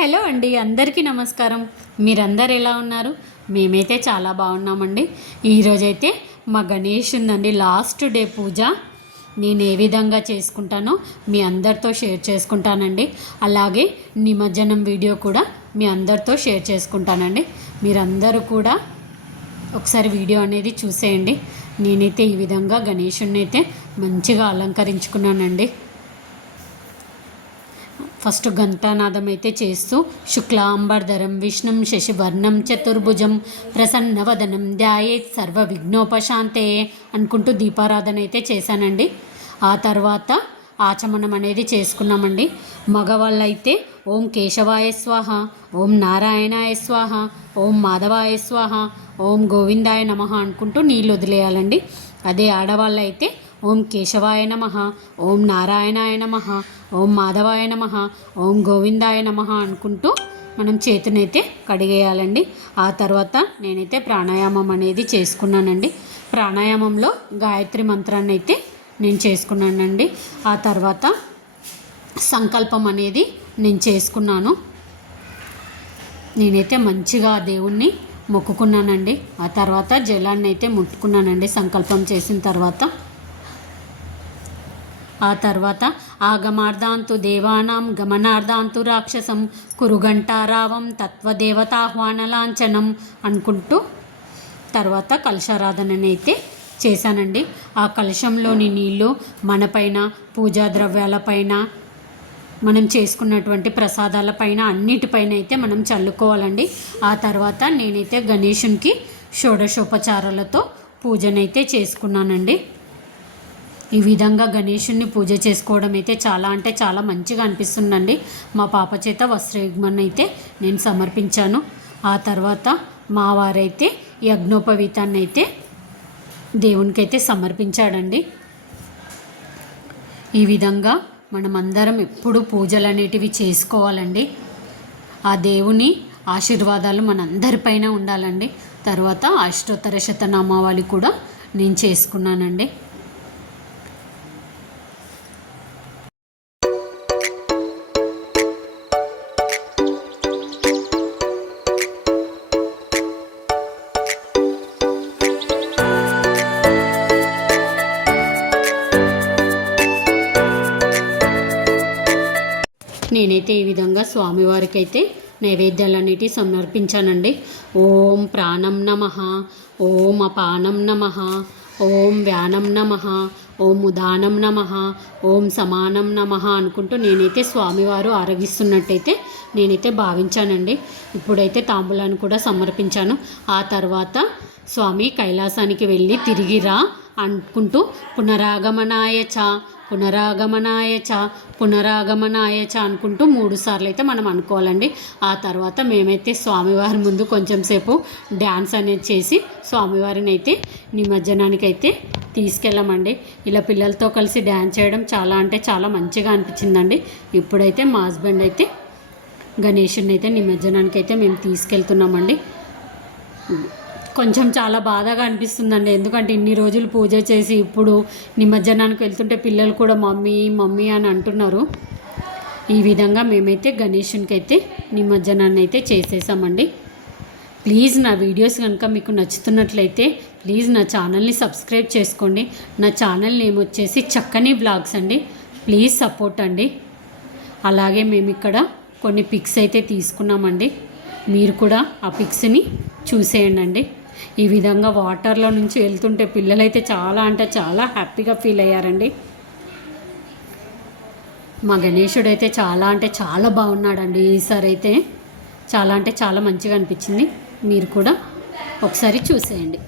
Hello అండి, అందరికీ నమస్కారం. మీరందరు ఎలా ఉన్నారు? మేమైతే చాలా బాగున్నామండి. ఈరోజైతే మా గణేష్ ఉందండి, లాస్ట్ డే పూజ. నేను ఏ విధంగా చేసుకుంటానో మీ అందరితో షేర్ చేసుకుంటానండి. అలాగే నిమజ్జనం వీడియో కూడా మీ అందరితో షేర్ చేసుకుంటానండి. మీరందరూ కూడా ఒకసారి వీడియో అనేది చూసేయండి. నేనైతే ఈ విధంగా గణేషుని అయితే మంచిగా అలంకరించుకున్నానండి. ఫస్ట్ ఘంటానాదం అయితే చేస్తూ శుక్లాంబర్ధరం విష్ణుం శశివర్ణం చతుర్భుజం ప్రసన్నవదనం ధ్యాయేత్ సర్వ విఘ్నోపశాంతే అనుకుంటూ దీపారాధన అయితే చేశానండి. ఆ తర్వాత ఆచమనం అనేది చేసుకున్నామండి. మగవాళ్ళైతే ఓం కేశవాయ స్వాహ, ఓం నారాయణాయ స్వాహ, ఓం మాధవాయ స్వాహ, ఓం గోవిందాయ నమః అనుకుంటూ నీళ్ళు వదిలేయాలండి. అదే ఆడవాళ్ళైతే ఓం కేశవాయ నమః, ఓం నారాయణాయ నమః, ఓం మాధవాయ నమః, ఓం గోవిందాయ నమః అనుకుంటూ మనం చేతినైతే కడిగేయాలండి. ఆ తర్వాత నేనైతే ప్రాణాయామం అనేది చేసుకున్నానండి. ప్రాణాయామంలో గాయత్రి మంత్రాన్ని అయితే నేను చేసుకున్నానండి. ఆ తర్వాత సంకల్పం అనేది నేను చేసుకున్నాను. నేనైతే మంచిగా దేవుణ్ణి మొక్కుకున్నానండి. ఆ తర్వాత జలాన్ని అయితే ముట్టుకున్నానండి సంకల్పం చేసిన తర్వాత. ఆ తర్వాత ఆగమార్ధాంతు దేవానాం గమనార్ధాంతు రాక్షసం కురుగంటారావం తత్వదేవతాహ్వానలాంఛనం అనుకుంటూ తర్వాత కలశారాధననైతే చేశానండి. ఆ కలశంలోని నీళ్ళు మనపైన, పూజా ద్రవ్యాలపైన, మనం చేసుకున్నటువంటి ప్రసాదాలపైన అన్నిటిపైన అయితే మనం చల్లుకోవాలండి. ఆ తర్వాత నేనైతే గణేషునికి షోడశోపచారాలతో పూజనైతే చేసుకున్నానండి. ఈ విధంగా గణేషుని పూజ చేసుకోవడం అయితే చాలా అంటే చాలా మంచిగా అనిపిస్తుందండి. మా పాప చేత వస్త్రయుగ్మని అయితే నేను సమర్పించాను. ఆ తర్వాత మా వారైతే యజ్ఞోపవీతాన్ని అయితే దేవునికైతే సమర్పించాడండి. ఈ విధంగా మనమందరం ఎప్పుడు పూజలు అనేటివి చేసుకోవాలండి. ఆ దేవుని ఆశీర్వాదాలు మనందరిపైన ఉండాలండి. తర్వాత అష్టోత్తర శతనామావళి కూడా నేను చేసుకున్నానండి. నేనైతే ఈ విధంగా స్వామివారికి అయితే నైవేద్యాలన్నిటి సమర్పించానండి. ఓం ప్రాణం నమః, ఓం అపానం నమః, ఓం వ్యానం నమః, ఓం ఉదానం నమః, ఓం సమానం నమః అనుకుంటూ నేనైతే స్వామివారు ఆరగిస్తున్నట్టయితే నేనైతే భావించానండి. ఇప్పుడైతే తాంబూలాన్ని కూడా సమర్పించాను. ఆ తర్వాత స్వామి కైలాసానికి వెళ్ళి తిరిగి రా అనుకుంటూ పునరాగమనాయ చ, పునరాగమనాయ చ, పునరాగమనాయ చ అనుకుంటూ 3 సార్లు అయితే మనం అనుకోవాలండి. ఆ తర్వాత మేమైతే స్వామివారి ముందు కొంచెం సేపు డ్యాన్స్ అనేది చేసి స్వామివారిని అయితే నిమజ్జనానికి అయితే తీసుకెళ్ళామండి. ఇలా పిల్లలతో కలిసి డ్యాన్స్ చేయడం చాలా అంటే చాలా మంచిగా అనిపించిందండి. ఇప్పుడైతే మా హస్బెండ్ అయితే గణేషుని అయితే నిమజ్జనానికి అయితే మేము తీసుకెళ్తున్నామండి. కొంచెం చాలా బాధగా అనిపిస్తుందండి. ఎందుకంటే ఇన్ని రోజులు పూజ చేసి ఇప్పుడు నిమజ్జనానికి వెళ్తుంటే పిల్లలు కూడా మమ్మీ మమ్మీ అని అంటున్నారు. ఈ విధంగా మేమైతే గణేషునికి అయితే నిమజ్జనాన్ని అయితే చేసేసామండి. ప్లీజ్ నా వీడియోస్ కనుక మీకు నచ్చుతున్నట్లయితే ప్లీజ్ నా ఛానల్ని సబ్స్క్రైబ్ చేసుకోండి. నా ఛానల్ నేమ్ వచ్చేసి చక్కని బ్లాగ్స్ అండి. ప్లీజ్ సపోర్ట్ అండి. అలాగే మేము ఇక్కడ కొన్ని పిక్స్ అయితే తీసుకున్నామండి. మీరు కూడా ఆ పిక్స్ని చూసేయండి. ఈ విధంగా వాటర్లో నుంచి వెళ్తుంటే పిల్లలైతే చాలా అంటే చాలా హ్యాపీగా ఫీల్ అయ్యారండి. మా గణేశుడు అయితే చాలా అంటే చాలా బాగున్నాడండి. ఈసారి అయితే చాలా అంటే చాలా మంచిగా అనిపించింది. మీరు కూడా ఒకసారి చూసేయండి.